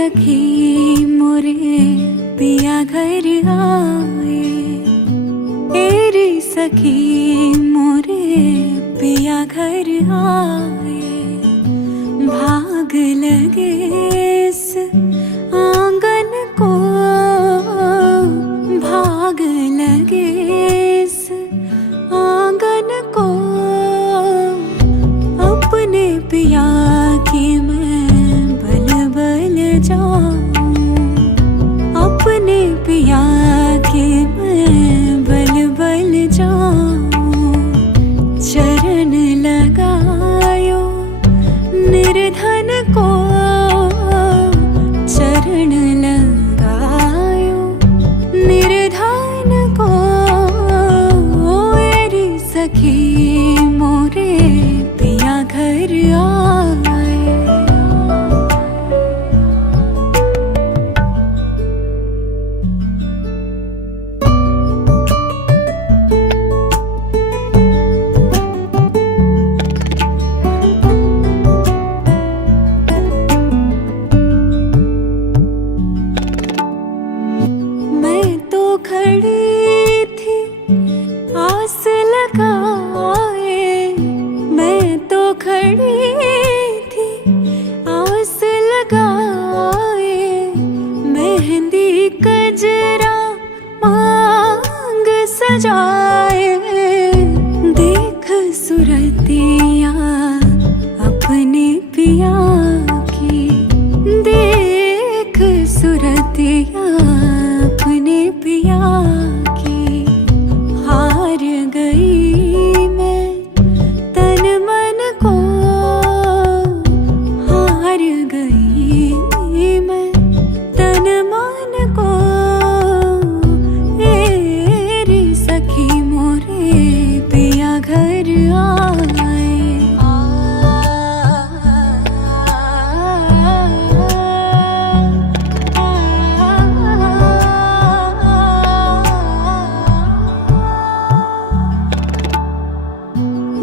सखी मोरे पिया घर आए, तेरी सखी मोरे पिया घर आए। भाग लगे इस आंगन को, भाग लगे इस आंगन को। अपने पिया की मैं बल बल जाऊं, अपने पिया की मैं बल बल जाऊं। चरण लगायो निर्धन को, चरण लगायो निर्धन को। मेरी सखी मोरे पिया घर आए। मैं तो खड़ी थी आस लगाए, मैं तो खड़ी थी आस लगाए। मेहंदी कजरा मांग सजाए, देख सुरतिया अपने पिया की, देख सुरतिया अपने पिया की। हार गई मैं तन मन को, हार गई मैं तन मन को। मेरी सखी मोरे पिया घर आए।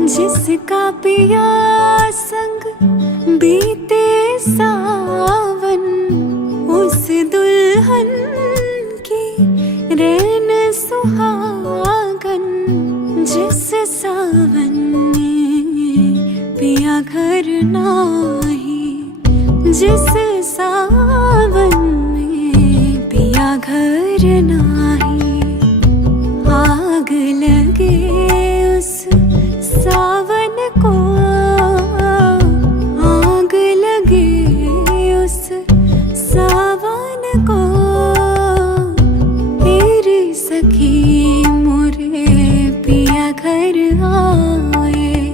जिसका पिया संग बीते सावन, उस दुल्हन की रैन सुहागन। जिस सावन में पिया घर नाही, जिस सावन में पिया घर नाही। आग लगे उस सावन को, आग लगे उस सावन को। तेरी सखी मोरे पिया घर आए,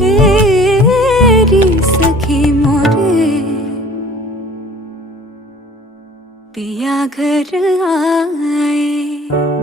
तेरी सखी मोरे पिया घर आए।